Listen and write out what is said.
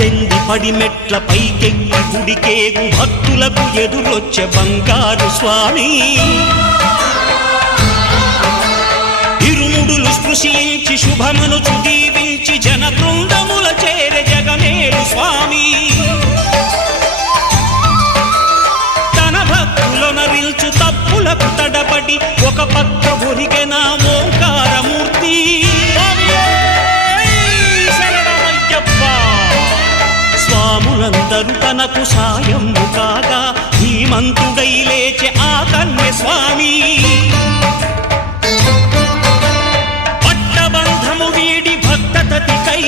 పద్దెనిమిది పడిమెట్ల పైకెక్కి గుడికేగు భక్తులకు ఎదురొచ్చే బంగారు స్వామి ఇరుముడులు స్పృశించి శుభమనుచు దీవించి జన బృందముల చేరే జగమేలు స్వామి తన భక్తులనరిల్చు తప్పులకు తడబడి ఒక పక్క ఒరిగెన ఓంకారమూర్తి స్వాములందరూ తనకు సాయము కాగా ధీమంతుడై లేచే ఆ కన్య స్వామి పట్టబంధము వీడి భక్తతతికై